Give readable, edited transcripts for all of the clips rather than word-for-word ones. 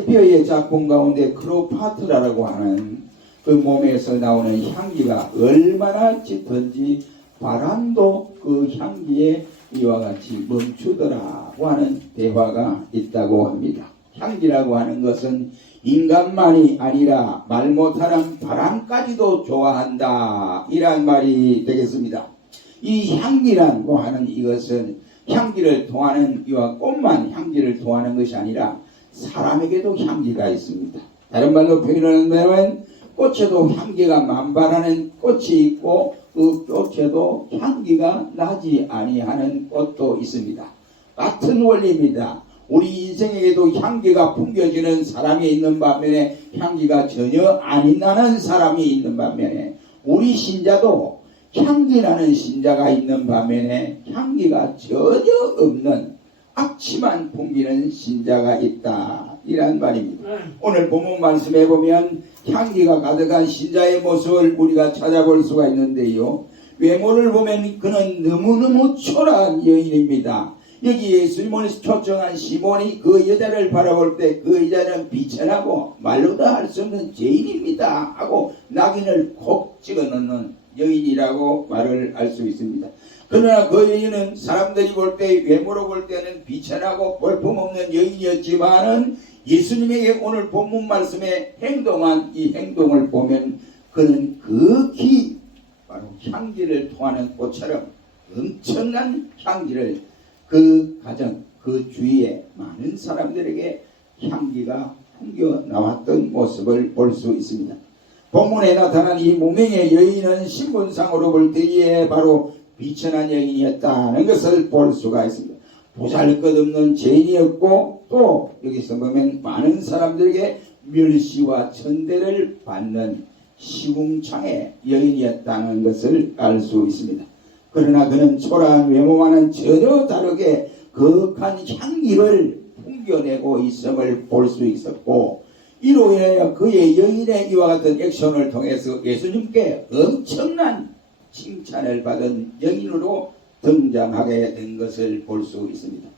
셰익스피어의 작품 가운데 클로파트라라고 하는 그 몸에서 나오는 향기가 얼마나 짙은지 바람도 그 향기에 이와 같이 멈추더라고 하는 대화가 있다고 합니다. 향기라고 하는 것은 인간만이 아니라 말 못하는 바람까지도 좋아한다, 이란 말이 되겠습니다. 이 향기라고 하는 이것은 향기를 통하는 이와 꽃만 향기를 통하는 것이 아니라 사람에게도 향기가 있습니다. 다른 말로 표현하면 꽃에도 향기가 만발하는 꽃이 있고 그 꽃에도 향기가 나지 아니하는 꽃도 있습니다. 같은 원리입니다. 우리 인생에게도 향기가 풍겨지는 사람이 있는 반면에 향기가 전혀 안 나는 사람이 있는 반면에 우리 신자도 향기 나는 신자가 있는 반면에 향기가 전혀 없는 악취만 풍기는 신자가 있다, 이란 말입니다. 오늘 본문 말씀에 보면 향기가 가득한 신자의 모습을 우리가 찾아볼 수가 있는데요, 외모를 보면 그는 너무너무 초라한 여인입니다. 여기 예수님을 초청한 시몬이 그 여자를 바라볼 때 그 여자는 비천하고 말로도 할 수 없는 죄인입니다 하고 낙인을 콕 찍어놓는 여인이라고 말을 할 수 있습니다. 그러나 그 여인은 사람들이 볼 때, 외모로 볼 때는 비천하고 볼품없는 여인이었지만은 예수님에게 오늘 본문 말씀에 행동한 이 행동을 보면 그는 극히 바로 향기를 통하는 꽃처럼 엄청난 향기를 그 가정, 그 주위에 많은 사람들에게 향기가 풍겨 나왔던 모습을 볼 수 있습니다. 본문에 나타난 이 무명의 여인은 신분상으로 볼 때에 바로 비천한 여인이었다는 것을 볼 수가 있습니다. 보잘것없는 죄인이었고 또 여기서 보면 많은 사람들에게 멸시와 천대를 받는 시궁창의 여인이었다는 것을 알 수 있습니다. 그러나 그는 초라한 외모와는 전혀 다르게 거룩한 향기를 풍겨내고 있음을 볼 수 있었고, 이로 인하여 그의 여인의 이와 같은 액션을 통해서 예수님께 엄청난 칭찬을 받은 여인으로 등장하게 된 것을 볼 수 있습니다.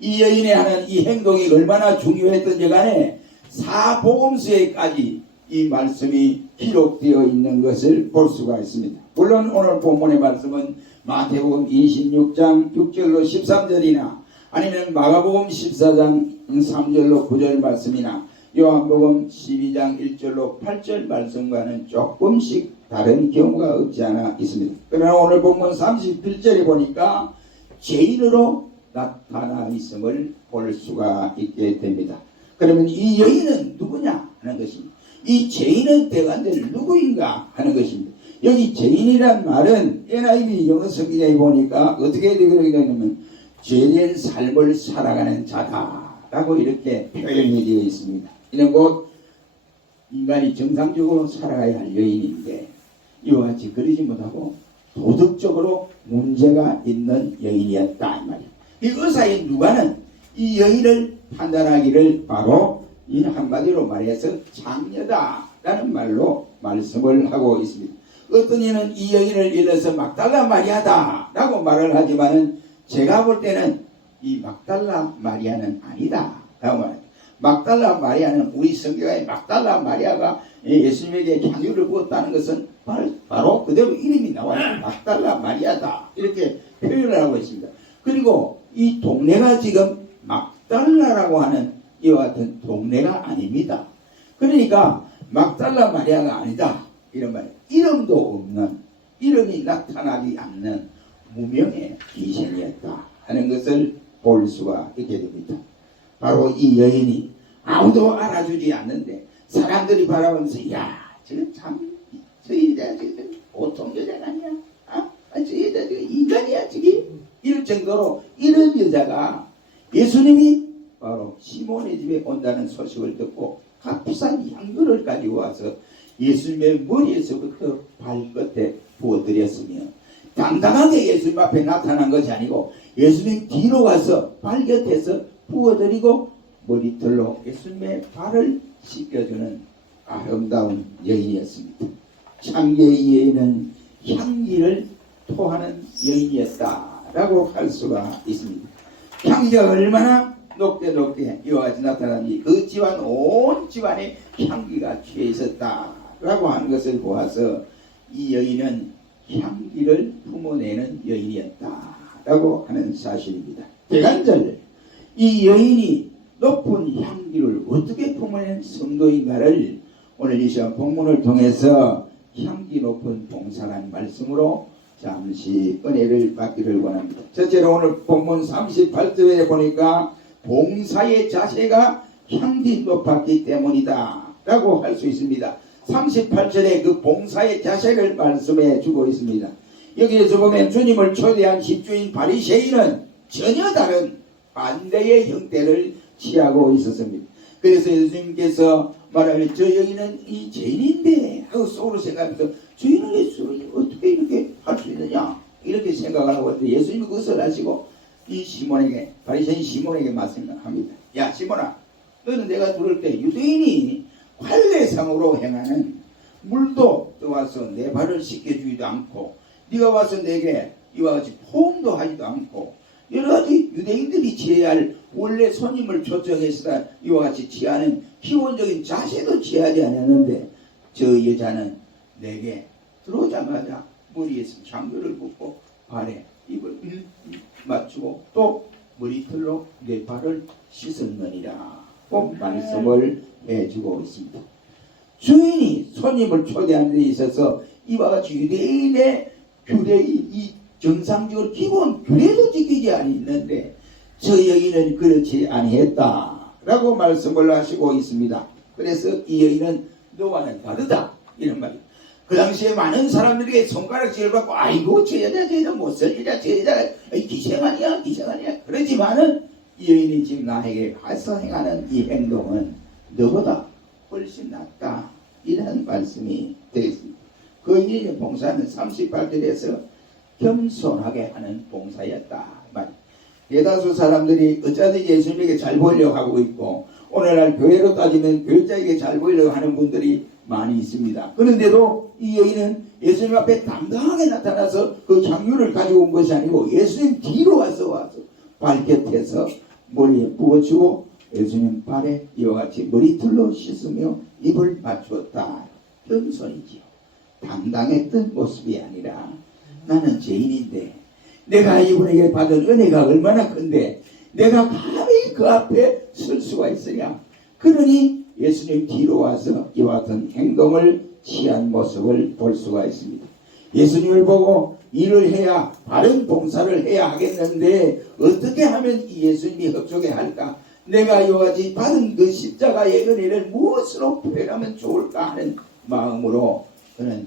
이 여인의 하는 이 행동이 얼마나 중요했던지 간에 사복음서에까지 이 말씀이 기록되어 있는 것을 볼 수가 있습니다. 물론 오늘 본문의 말씀은 마태복음 26장 6절로 13절이나 아니면 마가복음 14장 3절로 9절 말씀이나 요한복음 12장 1절로 8절 말씀과는 조금씩 다른 경우가 없지 않아 있습니다. 그러나 오늘 본문 31절에 보니까 죄인으로 나타나 있음을 볼 수가 있게 됩니다. 그러면 이 여인은 누구냐 하는 것입니다. 이 죄인은 대관절 누구인가 하는 것입니다. 여기 죄인이란 말은 NIV 영어 성경에 보니까 어떻게 되냐면 죄된 삶을 살아가는 자다라고 이렇게 표현이 되어 있습니다. 이는 곧 인간이 정상적으로 살아가야 할 여인인데 이와 같이 그러지 못하고 도덕적으로 문제가 있는 여인이었다 이 말이에요. 이 의사인 누가는 이 여인을 판단하기를 바로 이 한마디로 말해서 장녀다라는 말로 말씀을 하고 있습니다. 어떤 이는 이 여인을 일러서 막달라 마리아다라고 말을 하지만은 제가 볼 때는 이 막달라 마리아는 아니다 라고 말합니다. 막달라 마리아는 우리 성경에 막달라 마리아가 예수님에게 향유를 부었다는 것은 바로 그대로 이름이 나와요. 막달라 마리아다 이렇게 표현을 하고 있습니다. 그리고 이 동네가 지금 막달라라고 하는 이와 같은 동네가 아닙니다. 그러니까 막달라 마리아가 아니다 이런 말이에요. 이름도 없는, 이름이 나타나지 않는 무명의 귀신이었다 하는 것을 볼 수가 있게 됩니다. 바로 이 여인이 아무도 알아주지 않는데 사람들이 바라보면서 야, 저 여자 보통 여자가 아니야. 저 여자 인간이야 저기. 이럴 정도로 이런 여자가 예수님이 바로 시몬의 집에 온다는 소식을 듣고 값비싼 향유를 가지고 와서 예수님의 머리에서부터 발끝에 부어드렸으며 당당하게 예수님 앞에 나타난 것이 아니고 예수님 뒤로 가서 발곁에서 부어드리고 머리털로 예수님의 발을 씻겨주는 아름다운 여인이었습니다. 창계의 여인은 향기를 토하는 여인이었다라고 할 수가 있습니다. 향기가 얼마나 높게 높게 이와 같이 나타나니 그 집안 온 집안에 향기가 취해 있었다라고 하는 것을 보아서 이 여인은 향기를 품어내는 여인이었다라고 하는 사실입니다. 대간절 이 여인이 높은 향기를 어떻게 품어낸 성도인가를 오늘 이 시간 본문을 통해서 향기 높은 봉사라는 말씀으로 잠시 은혜를 받기를 원합니다. 첫째로 오늘 본문 38절에 보니까 봉사의 자세가 향기 높았기 때문이다 라고 할 수 있습니다. 38절에 그 봉사의 자세를 말씀해 주고 있습니다. 여기에서 보면 주님을 초대한 집주인 바리새인은 전혀 다른 반대의 형태를 취하고 있었습니다. 그래서 예수님께서 말하길 저 여인은 이 죄인인데 하고 속으로 생각하면서 죄인은 예수님이 어떻게 이렇게 할 수 있느냐 이렇게 생각을 하고 있는데 예수님이 그것을 하시고 이 시몬에게 바리새인 시몬에게 말씀합니다. 야 시몬아 너는 내가 들을 때 유대인이 관례상으로 행하는 물도 떠와서 내 발을 씻겨주지도 않고 네가 와서 내게 이와 같이 포옹도 하지도 않고 여러 가지 유대인들이 취해야 할 원래 손님을 초청해서 이와 같이 취하는 기본적인 자세도 취하지 않았는데 저 여자는 내게 들어오자마자 머리에서 장도를 붓고 발에 입을 맞추고 또 머리털로 내 발을 씻었느니라 꼭 말씀을 해주고 있습니다. 주인이 손님을 초대하는 데 있어서 이와 같이 유대인의 규례이 이 정상적으로 기본 규례도 지키지 않았는데 저 여인은 그렇지 아니했다라고 말씀을 하시고 있습니다. 그래서 이 여인은 너와는 다르다 이런 말이에요. 그 당시에 많은 사람들에게 손가락질을 받고 아이고 저 여자 못살리라 저 여자 기생아니야 그렇지만은 이 여인이 지금 나에게 와서 행하는 이 행동은 너보다 훨씬 낫다 이런 말씀이 되겠습니다. 그 여인의 봉사는 38절에서 겸손하게 하는 봉사였다 말이에요. 대다수 사람들이 어쩌든지 예수님에게 잘 보이려고 하고 있고 오늘날 교회로 따지면 교회자에게 잘 보이려고 하는 분들이 많이 있습니다. 그런데도 이 여인은 예수님 앞에 당당하게 나타나서 그 향유를 가지고 온 것이 아니고 예수님 뒤로 와서 발곁에서 머리에 부어주고 예수님 발에 이와 같이 머리털로 씻으며 입을 맞추었다. 겸손이지요. 당당했던 모습이 아니라 나는 죄인인데 내가 이분에게 받은 은혜가 얼마나 큰데 내가 감히 그 앞에 설 수가 있으냐. 그러니 예수님 뒤로 와서 이와 같은 행동을 취한 모습을 볼 수가 있습니다. 예수님을 보고 일을 해야 바른 봉사를 해야 하겠는데 어떻게 하면 이 예수님이 흡족해 할까? 내가 이와 같이 받은 그 십자가의 은혜를 무엇으로 표현하면 좋을까 하는 마음으로 그는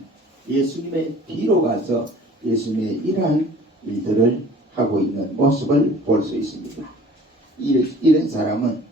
예수님의 뒤로 가서 예수님의 이러한 일들을 하고 있는 모습을 볼 수 있습니다. 이런 사람은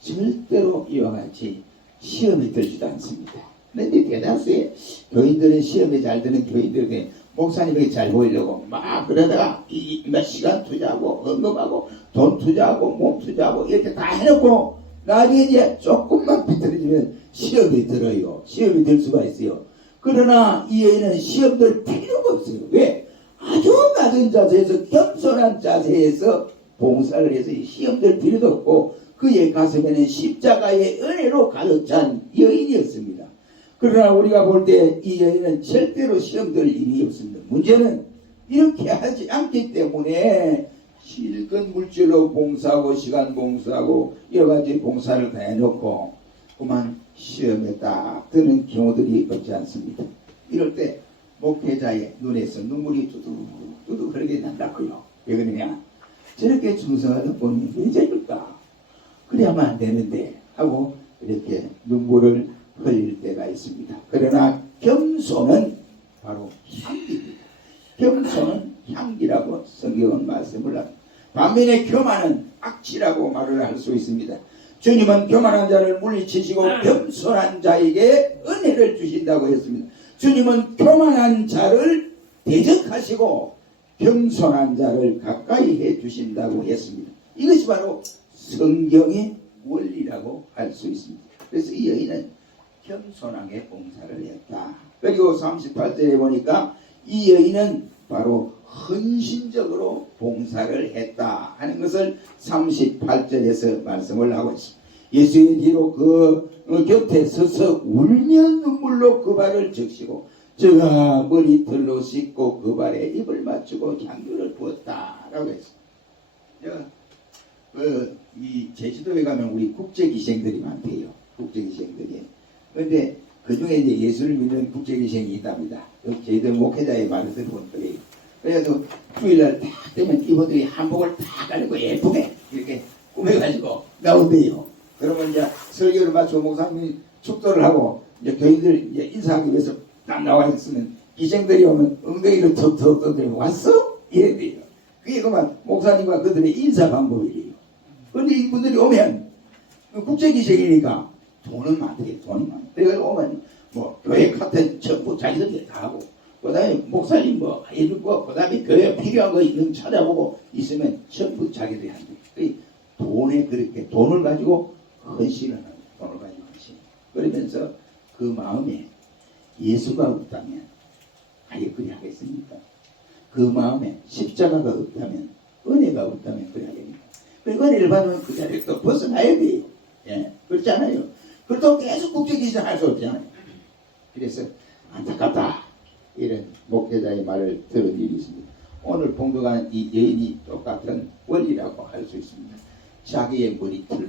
절대로 이와 같이 시험에 들지도 않습니다. 그런데 대다수의 교인들은 시험에 잘 드는 교인들에게 목사님에게 잘 보이려고 막 그러다가 몇 시간 투자하고 헌금하고 돈 투자하고 몸 투자하고 이렇게 다 해놓고 나중에 이제 조금만 비틀어지면 시험이 들어요. 시험이 들 수가 있어요. 그러나 이 여인은 시험 들 필요가 없어요. 왜? 아주 낮은 자세에서 겸손한 자세에서 봉사를 해서 시험 들 필요도 없고 그의 가슴에는 십자가의 은혜로 가득 찬 여인이었습니다. 그러나 우리가 볼 때 이 여인은 절대로 시험 들 일이 없습니다. 문제는 이렇게 하지 않기 때문에 실컷 물질로 봉사하고 시간 봉사하고 여러 가지 봉사를 다 해놓고 그만 시험에 딱 드는 경우들이 없지 않습니다. 이럴 때 목회자의 눈에서 눈물이 두둑 흐르게 난다고요. 왜 그러냐? 저렇게 충성하는 분이 왜 저럴까? 그래야만 안 되는데 하고 이렇게 눈물을 흘릴 때가 있습니다. 그러나 겸손은 바로 향기입니다. 겸손은 향기라고 성경은 말씀을 합니다. 반면에 교만은 악취라고 말을 할 수 있습니다. 주님은 교만한 자를 물리치시고 겸손한 자에게 은혜를 주신다고 했습니다. 주님은 교만한 자를 대적하시고 겸손한 자를 가까이 해 주신다고 했습니다. 이것이 바로 성경의 원리라고 할 수 있습니다. 그래서 이 여인은 겸손하게 봉사를 했다. 그리고 38절에 보니까 이 여인은 바로 헌신적으로 봉사를 했다 하는 것을 38절에서 말씀을 하고 있습니다. 예수의 뒤로 그 곁에 서서 울며 눈물로 그 발을 적시고 저가 머리털로 씻고 그 발에 입을 맞추고 향유를 부었다라고 했습니다. 이 제주도에 가면 우리 국제기생들이 많대요. 국제기생들이. 그런데 그 중에 이제 예수를 믿는 국제기생이 있답니다. 저희들 목회자의 말을 들어본 거예요. 그래서 주일날 딱 되면 이분들이 한복을 딱 가리고 예쁘게 이렇게 꾸며가지고 나온대요. 그러면 이제 설교를 마치고 목사님이 축도를 하고 이제 교인들 이제 인사하기 위해서 딱 나와 있으면 기생들이 오면 엉덩이를 턱턱 떠들고 왔어? 이래 돼요. 그게 그만 목사님과 그들의 인사 방법이에요. 그런데 이분들이 오면 국제기생이니까 돈은 많대요. 돈은 많대요. 그래서 오면 뭐 교회 카트 전부 자기들이 다 하고 그 다음에 목사님 뭐 해주고 그 다음에 교회 필요한 거 있는 찾아보고 있으면 전부 자기들이 한대요. 돈에 그렇게 돈을 가지고 헌신을 하는 돈을 가지고 헌신. 그러면서 그 마음에 예수가 없다면 아예 그리 하겠습니까? 그 마음에 십자가가 없다면 은혜가 없다면 그리 하겠습니까? 그 은혜를 받으면 그 자리에 또 벗어나야 돼요. 예, 그렇잖아요. 그렇다고 계속 국제기생 할 수 없잖아요. 그래서 안타깝다 이런 목회자의 말을 들은 일이 있습니다. 오늘 봉독한 이 여인이 똑같은 원리라고 할 수 있습니다. 자기의 머리털로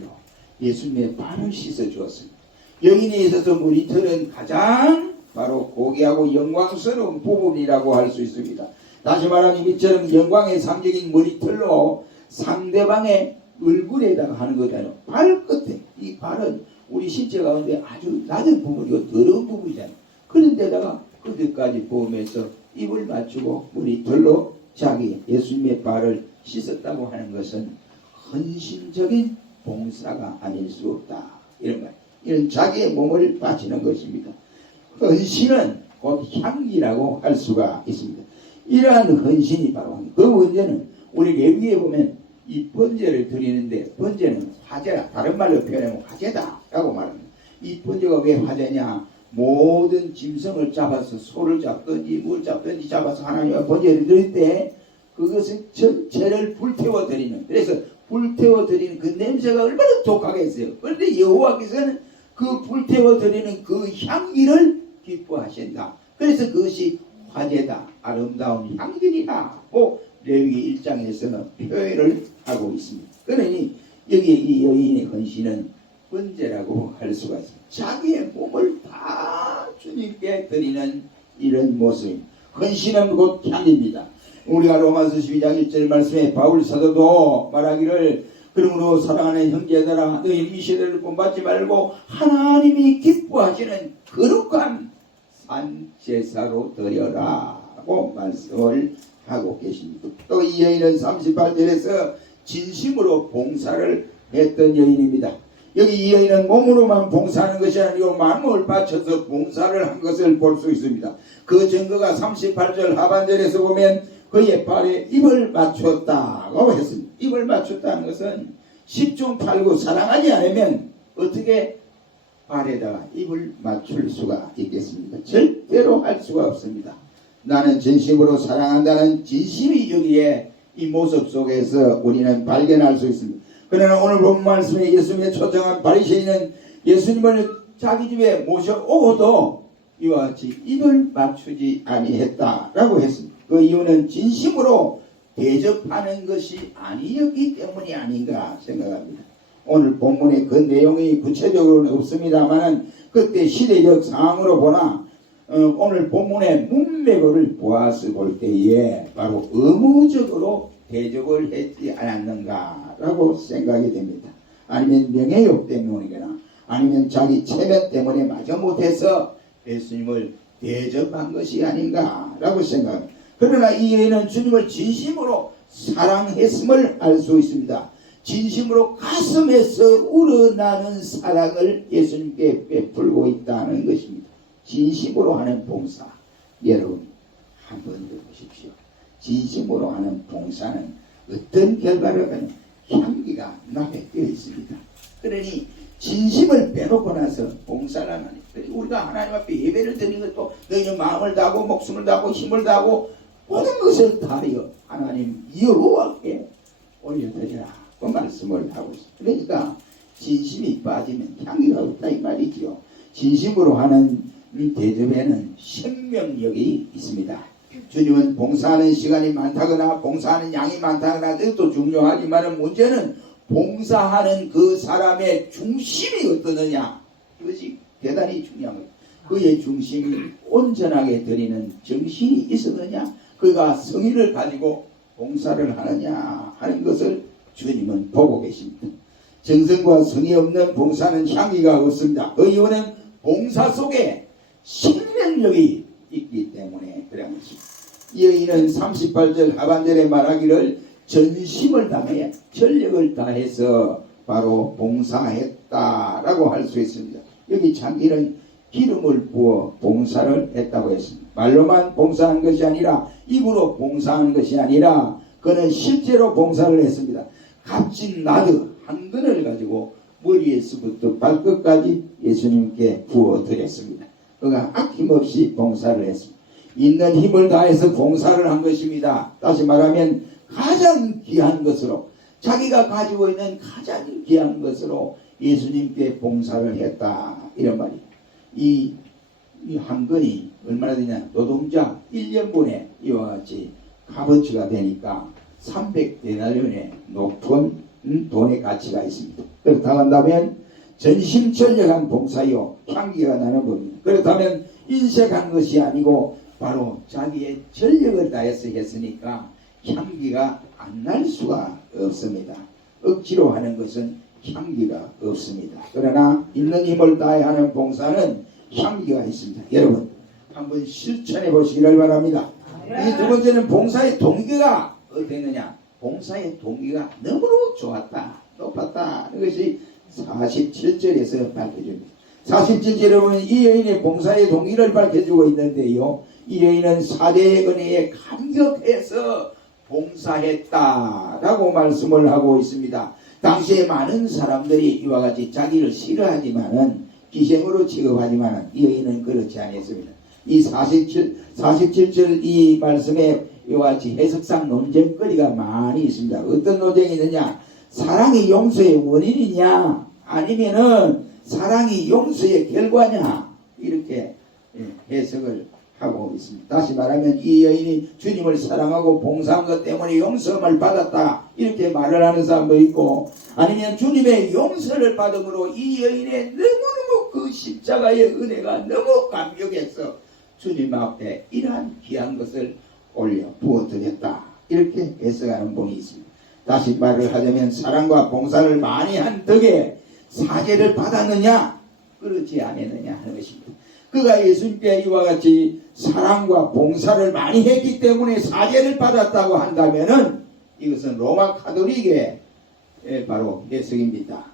예수님의 발을 씻어 주었습니다. 여인에 있어서 머리털은 가장 바로 고귀하고 영광스러운 부분이라고 할 수 있습니다. 다시 말하면 이처럼 영광의 상징인 머리털로 상대방의 얼굴에다가 하는 거잖아요. 발끝에. 이 발은 우리 신체 가운데 아주 낮은 부분이고 더러운 부분이잖아요. 그런 데다가 그들까지 보면서 입을 맞추고 머리털로 자기 예수님의 발을 씻었다고 하는 것은 헌신적인 봉사가 아닐 수 없다. 이런 말. 이런 자기의 몸을 바치는 것입니다. 헌신은 곧 향기라고 할 수가 있습니다. 이러한 헌신이 바로 그 문제는 우리 레위기에 보면 이 번제를 드리는데 번제는 화제다. 다른 말로 표현하면 화제다라고 말합니다. 이 번제가 왜 화제냐? 모든 짐승을 잡아서 소를 잡든지 뭘 잡든지 잡아서 하나님과 번제를 드릴 때 그것은 전체를 불태워 드리는. 그래서 불태워 드리는 그 냄새가 얼마나 독하겠어요. 그런데 여호와께서는 그 불태워 드리는 그 향기를 기뻐하신다. 그래서 그것이 화제다. 아름다운 향기리라고 레위기 1장에서는 표현을 하고 있습니다. 그러니 여기 이 여인의 헌신은 번제라고 할 수가 있습니다. 자기의 몸을 다 주님께 드리는 이런 모습입니다. 헌신은 곧 향입니다. 우리가 로마서 12장 1절 말씀에 바울 사도도 말하기를 그러므로 사랑하는 형제들아 너희 이 시대를 본받지 말고 하나님이 기뻐하시는 거룩한 산제사로 드려라고 말씀을 하고 계십니다. 또 이 여인은 38절에서 진심으로 봉사를 했던 여인입니다. 여기 이 여인은 몸으로만 봉사하는 것이 아니고 마음을 바쳐서 봉사를 한 것을 볼 수 있습니다. 그 증거가 38절 하반절에서 보면 그의 발에 입을 맞췄다고 했습니다. 입을 맞췄다는 것은 10중 8구 사랑하지 않으면 어떻게 발에다가 입을 맞출 수가 있겠습니까? 절대로 할 수가 없습니다. 나는 진심으로 사랑한다는 진심이 여기에 이 모습 속에서 우리는 발견할 수 있습니다. 그러나 오늘 본 말씀에 예수님의 초청한 바리새인은 예수님을 자기 집에 모셔오고도 이와 같이 입을 맞추지 아니했다라고 했습니다. 그 이유는 진심으로 대접하는 것이 아니었기 때문이 아닌가 생각합니다. 오늘 본문의 그 내용이 구체적으로는 없습니다만 그때 시대적 상황으로 보나 오늘 본문의 문맥을 보아서 볼 때에 바로 의무적으로 대접을 했지 않았는가라고 생각이 됩니다. 아니면 명예욕 때문이거나 아니면 자기 체면 때문에 마저 못해서 예수님을 대접한 것이 아닌가라고 생각합니다. 그러나 이 여인은 주님을 진심으로 사랑했음을 알 수 있습니다. 진심으로 가슴에서 우러나는 사랑을 예수님께 베풀고 있다는 것입니다. 진심으로 하는 봉사. 여러분 한번 들어보십시오. 진심으로 하는 봉사는 어떤 결과를 가는 향기가 나게 되어 있습니다. 그러니 진심을 빼놓고 나서 봉사를 하니 우리가 하나님 앞에 예배를 드리는 것도 너희는 마음을 다하고 목숨을 다하고 힘을 다하고 모든 것을 다하여 하나님 여호와께 올려드리라 그 말씀을 하고 있습니다. 그러니까 진심이 빠지면 향기가 없다 이 말이지요. 진심으로 하는 대접에는 생명력이 있습니다. 주님은 봉사하는 시간이 많다거나 봉사하는 양이 많다거나 그것도 중요하지만 문제는 봉사하는 그 사람의 중심이 어떠느냐, 그것이 대단히 중요한 거예요. 그의 중심이 온전하게 드리는 정신이 있었느냐, 그가 성의를 가지고 봉사를 하느냐 하는 것을 주님은 보고 계십니다. 정성과 성의 없는 봉사는 향기가 없습니다. 그 이유는 봉사 속에 생명력이 있기 때문에 그런 것입니다. 이 여인은 38절 하반절에 말하기를 전심을 다해 전력을 다해서 바로 봉사했다라고 할 수 있습니다. 여기 자기는 기름을 부어 봉사를 했다고 했습니다. 말로만 봉사한 것이 아니라 입으로 봉사한 것이 아니라 그는 실제로 봉사를 했습니다. 값진 나드 한 근을 가지고 머리에서부터 발끝까지 예수님께 부어 드렸습니다. 그가 아낌없이 봉사를 했습니다. 있는 힘을 다해서 봉사를 한 것입니다. 다시 말하면 가장 귀한 것으로, 자기가 가지고 있는 가장 귀한 것으로 예수님께 봉사를 했다 이런 말이에요. 이 한 건이 얼마나 되냐, 노동자 1년분에 이와 같이 값어치가 되니까 300데나리온의 높은 돈의 가치가 있습니다. 그렇다고 한다면 전심전력한 봉사요 향기가 나는 겁니다. 그렇다면 인색한 것이 아니고 바로 자기의 전력을 다해서 했으니까 향기가 안 날 수가 없습니다. 억지로 하는 것은 향기가 없습니다. 그러나 있는 힘을 다해 하는 봉사는 향기가 있습니다. 여러분 한번 실천해 보시기를 바랍니다. 이 두 번째는 봉사의 동기가 어땠느냐, 봉사의 동기가 너무나 좋았다, 높았다. 이것이 47절에서 밝혀줍니다. 47절에 보면 이 여인의 봉사의 동기를 밝혀주고 있는데요, 이 여인은 사제의 은혜에 감격해서 봉사했다라고 말씀을 하고 있습니다. 당시에 많은 사람들이 이와 같이 자기를 싫어하지만은 기생으로 취급하지만은 이 여인은 그렇지 않았습니다. 이 47절 이 말씀에 이와 같이 해석상 논쟁거리가 많이 있습니다. 어떤 논쟁이 있느냐, 사랑이 용서의 원인이냐 아니면은 사랑이 용서의 결과냐, 이렇게 해석을 하고 있습니다. 다시 말하면 이 여인이 주님을 사랑하고 봉사한 것 때문에 용서를 받았다 이렇게 말을 하는 사람도 있고, 아니면 주님의 용서를 받음으로 이 여인의 너무너무 그 십자가의 은혜가 너무 감격해서 주님 앞에 이러한 귀한 것을 올려 부어드렸다 이렇게 해석하는 분이 있습니다. 다시 말을 하자면 사랑과 봉사를 많이 한 덕에 사죄를 받았느냐 그렇지 않았느냐 하는 것입니다. 그가 예수님께 이와 같이 사랑과 봉사를 많이 했기 때문에 사죄를 받았다고 한다면은 이것은 로마 카톨릭의 바로 해석입니다.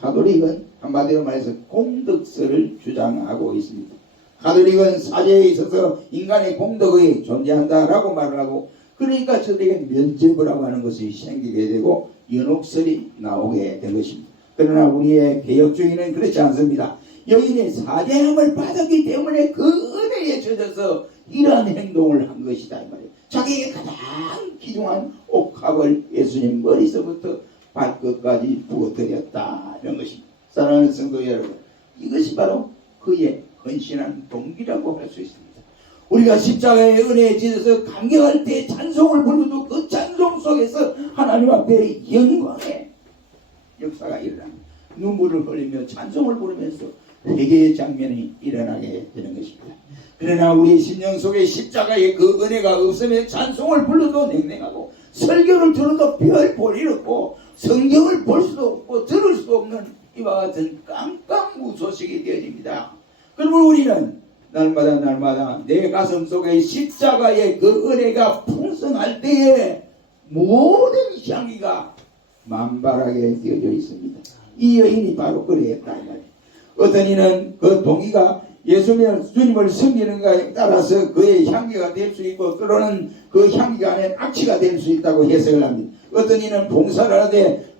카톨릭은 한마디로 말해서 공덕설을 주장하고 있습니다. 카톨릭은 사죄에 있어서 인간의 공덕이 존재한다라고 말을 하고, 그러니까 저들에게 면죄부라고 하는 것이 생기게 되고 연옥설이 나오게 된 것입니다. 그러나 우리의 개혁주의는 그렇지 않습니다. 여인의 사죄함을 받았기 때문에 그 은혜에 젖어서 이러한 행동을 한 것이다 이 말이에요. 자기의 가장 귀중한 옥합을 예수님 머리서부터 발끝까지 부어드렸다 이런 것입니다. 사랑하는 성도 여러분, 이것이 바로 그의 헌신한 동기라고 할 수 있습니다. 우리가 십자가의 은혜에 젖어서 감격할 때 찬송을 부르도 그 찬송 속에서 하나님 앞에 영광의 역사가 일어납니다. 눈물을 흘리며 찬송을 부르면서 회개의 장면이 일어나게 되는 것입니다. 그러나 우리 심령 속에 십자가의 그 은혜가 없으면 찬송을 불러도 냉랭하고 설교를 들어도 별 볼 일 없고 성경을 볼 수도 없고 들을 수도 없는 이와 같은 깜깜무소식이 되어집니다. 그러면 우리는 날마다 내 가슴 속에 십자가의 그 은혜가 풍성할 때에 모든 향기가 만발하게 되어져 있습니다. 이 여인이 바로 그랬다 이 말이에요. 어떤 이는 그 동의가 주님을 섬기는 것에 따라서 그의 향기가 될 수 있고, 또는 그 향기가 아닌 악취가 될 수 있다고 해석을 합니다. 어떤 이는 봉사를 하되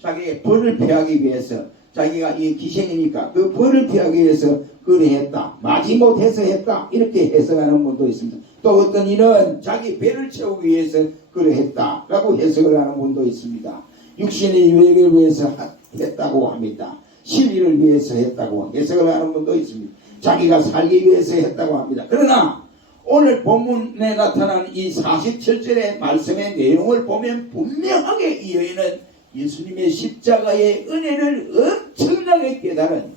자기의 벌을 피하기 위해서 자기가 이 기생이니까 그 벌을 피하기 위해서 그래 했다. 마지못해서 했다. 이렇게 해석하는 분도 있습니다. 또 어떤 이는 자기 배를 채우기 위해서 그래 했다. 라고 해석을 하는 분도 있습니다. 육신의 유익을 위해서 했다고 합니다. 실리를 위해서 했다고 해석을 하는 분도 있습니다. 자기가 살기 위해서 했다고 합니다. 그러나 오늘 본문에 나타난 이 47절의 말씀의 내용을 보면 분명하게 이 여인은 예수님의 십자가의 은혜를 엄청나게 깨달은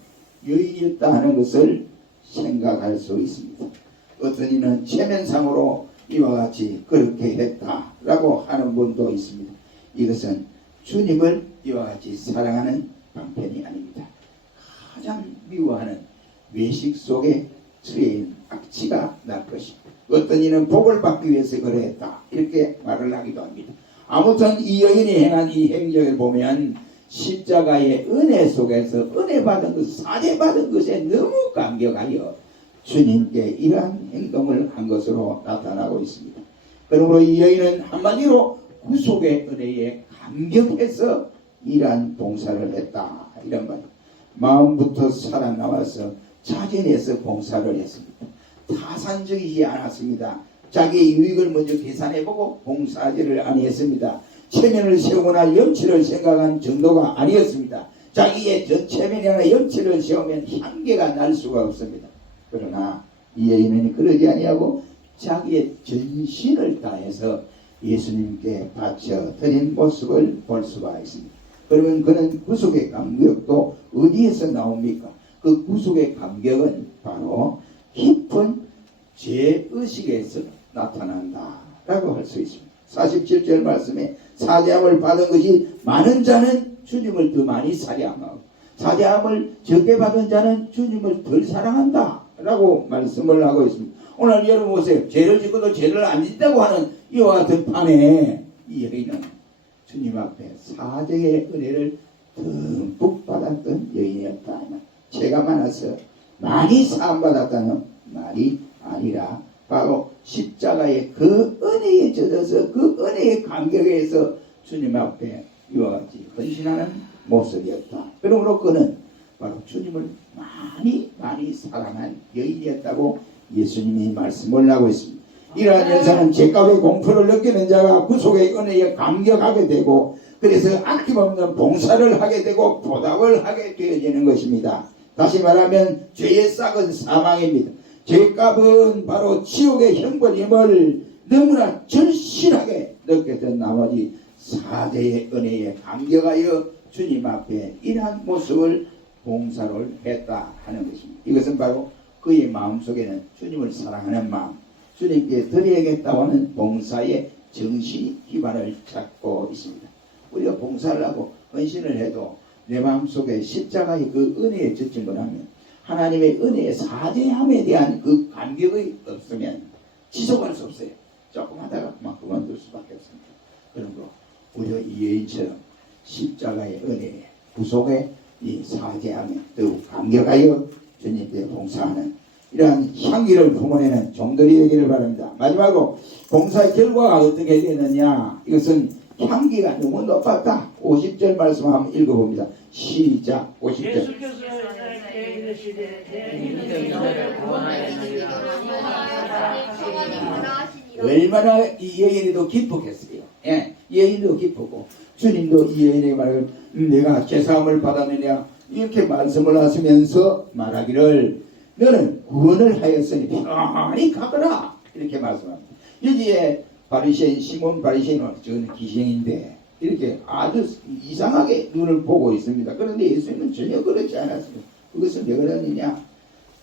여인이었다 하는 것을 생각할 수 있습니다. 어떤 이는 체면상으로 이와 같이 그렇게 했다라고 하는 분도 있습니다. 이것은 주님을 이와 같이 사랑하는 방편이 아닙니다. 가장 미워하는 외식 속에 처해인 악취가 날 것입니다. 어떤 이는 복을 받기 위해서 그랬다 이렇게 말을 하기도 합니다. 아무튼 이 여인이 행한 이 행적을 보면 십자가의 은혜 속에서 은혜 받은 것, 사죄 받은 것에 너무 감격하여 주님께 이러한 행동을 한 것으로 나타나고 있습니다. 그러므로 이 여인은 한마디로 구속의 은혜에 감격해서 이러한 봉사를 했다 이런 말. 마음부터 살아나와서 자진해서 봉사를 했습니다. 타산적이지 않았습니다. 자기의 유익을 먼저 계산해보고 봉사하지를 아니했습니다. 체면을 세우거나 염치를 생각한 정도가 아니었습니다. 자기의 체면이나 염치를 세우면 향기가 날 수가 없습니다. 그러나 이 여인은 그러지 아니하고 자기의 전신을 다해서 예수님께 바쳐 드린 모습을 볼 수가 있습니다. 그러면 그는 구속의 감격도 어디에서 나옵니까? 그 구속의 감격은 바로 깊은 죄의식에서 나타난다 라고 할 수 있습니다. 47절 말씀에 사죄함을 받은 것이 많은 자는 주님을 더 많이 사랑하고 사죄함을 적게 받은 자는 주님을 덜 사랑한다 라고 말씀을 하고 있습니다. 오늘 여러분 보세요. 죄를 짓고도 죄를 안 짓다고 하는 이와 같은 판에 이 여인은 주님 앞에 사죄의 은혜를 듬뿍 받았던 여인이었다. 죄가 많아서 많이 사함받았다는 말이 아니라 바로 십자가의 그 은혜에 젖어서 그 은혜의 감격에서 주님 앞에 이와 같이 헌신하는 모습이었다. 그러므로 그는 바로 주님을 많이 사랑한 여인이었다고 예수님이 말씀을 하고 있습니다. 이러한 현상은 죄값의 공포를 느끼는 자가 구속의 은혜에 감격하게 되고 그래서 아낌없는 봉사를 하게 되고 보답을 하게 되어지는 것입니다. 다시 말하면 죄의 싹은 사망입니다. 죄값은 바로 지옥의 형벌임을 너무나 절실하게 느꼈던 나머지 사죄의 은혜에 감격하여 주님 앞에 이러한 모습을 봉사를 했다 하는 것입니다. 이것은 바로 그의 마음속에는 주님을 사랑하는 마음, 주님께 드려야겠다고 하는 봉사의 정신 기반을 찾고 있습니다. 우리가 봉사를 하고 헌신을 해도 내 마음속에 십자가의 그 은혜에 젖힌 거라면 하나님의 은혜의 사죄함에 대한 그 감격이 없으면 지속할 수 없어요. 조금 하다가 막 그만둘 수밖에 없습니다. 그러므로 우리가 이 여인처럼 십자가의 은혜에 구속의 이 사죄함에 더욱 감격하여 주님께 봉사하는 이러한 향기를 품어내는 종들이 되기를 바랍니다. 마지막으로 봉사의 결과가 어떻게 되느냐, 이것은 향기가 너무 높았다. 50절 말씀 한번 읽어봅니다. 시작. 50절. 예수께서 이르시되 얼마나 이 여인이도 기쁘겠어요. 예, 여인도 기쁘고 주님도 이 여인에게 말을 내가 죄사함을 받았느냐 이렇게 말씀을 하시면서 말하기를 너는 구원을 하였으니 편히 가거라 이렇게 말씀합니다. 여기에 바리새인 시몬 바리새인은 저는 기생인데 이렇게 아주 이상하게 눈을 보고 있습니다. 그런데 예수님은 전혀 그렇지 않았습니다. 그것은 왜 그러느냐,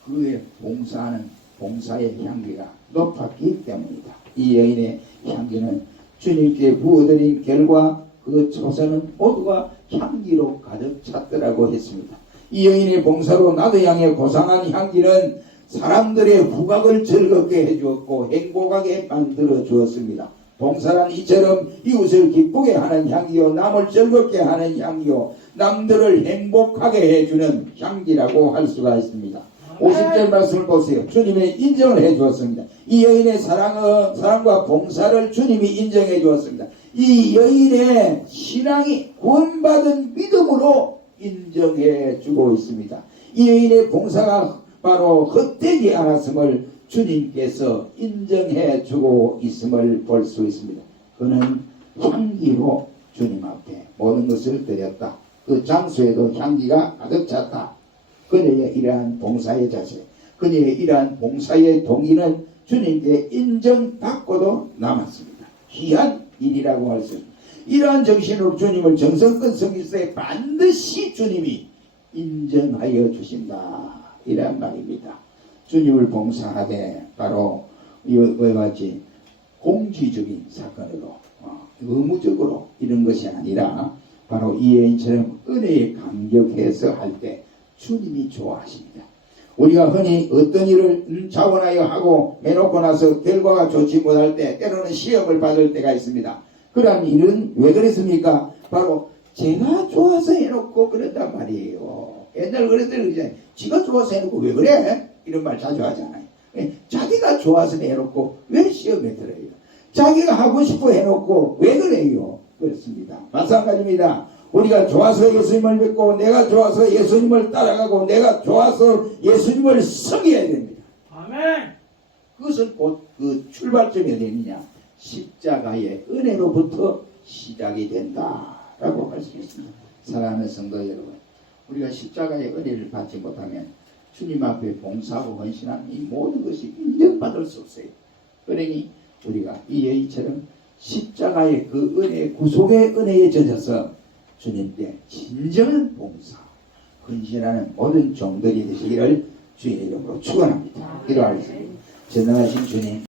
그의 봉사하는 봉사의 향기가 높았기 때문이다. 이 여인의 향기는 주님께 부어드린 결과 그 조사는 모두가 향기로 가득 찼더라고 했습니다. 이 여인의 봉사로 나도 향해 고상한 향기는 사람들의 후각을 즐겁게 해주었고 행복하게 만들어 주었습니다. 봉사란 이처럼 이웃을 기쁘게 하는 향기요, 남을 즐겁게 하는 향기요, 남들을 행복하게 해주는 향기라고 할 수가 있습니다. 50절 말씀을 보세요. 주님이 인정을 해 주었습니다. 이 여인의 사랑과 봉사를 주님이 인정해 주었습니다. 이 여인의 신앙이 구원받은 믿음으로 인정해 주고 있습니다. 이 여인의 봉사가 바로 헛되지 않았음을 주님께서 인정해 주고 있음을 볼 수 있습니다. 그는 향기로 주님 앞에 모든 것을 드렸다. 그 장소에도 향기가 가득 찼다. 그녀의 이러한 봉사의 자세, 그녀의 이러한 봉사의 동의는 주님께 인정받고도 남았습니다. 귀한 일이라고 할 수 있습니다. 이러한 정신으로 주님을 정성껏 섬길 때 반드시 주님이 인정하여 주신다. 이란 말입니다. 주님을 봉사하되 바로 이와 같이 공지적인 사건으로 의무적으로 이런 것이 아니라 바로 이 여인처럼 은혜에 감격해서 할 때 주님이 좋아하십니다. 우리가 흔히 어떤 일을 자원하여 하고 해놓고 나서 결과가 좋지 못할 때 때로는 시험을 받을 때가 있습니다. 그러한 일은 왜 그랬습니까? 바로 제가 좋아서 해놓고 그런단 말이에요. 옛날 어른들 이제 지가 좋아서 해놓고 왜 그래? 이런 말 자주 하잖아요. 자기가 좋아서 해놓고 왜 시험에 들어요? 자기가 하고 싶어 해놓고 왜 그래요? 그렇습니다. 마찬가지입니다. 우리가 좋아서 예수님을 믿고 내가 좋아서 예수님을 따라가고 내가 좋아서 예수님을 섬겨야 됩니다. 아멘. 그것은 곧 그 출발점이 어디냐? 십자가의 은혜로부터 시작이 된다라고 할 수 있습니다. 사랑하는 성도 여러분, 우리가 십자가의 은혜를 받지 못하면 주님 앞에 봉사하고 헌신한 이 모든 것이 인정받을 수 없어요. 그러니 우리가 이 여인처럼 십자가의 그 은혜, 구속의 은혜에 젖어서 주님께 진정한 봉사, 헌신하는 모든 종들이 되시기를 주의 이름으로 축원합니다. 기도하겠습니다. 전능하신 주님,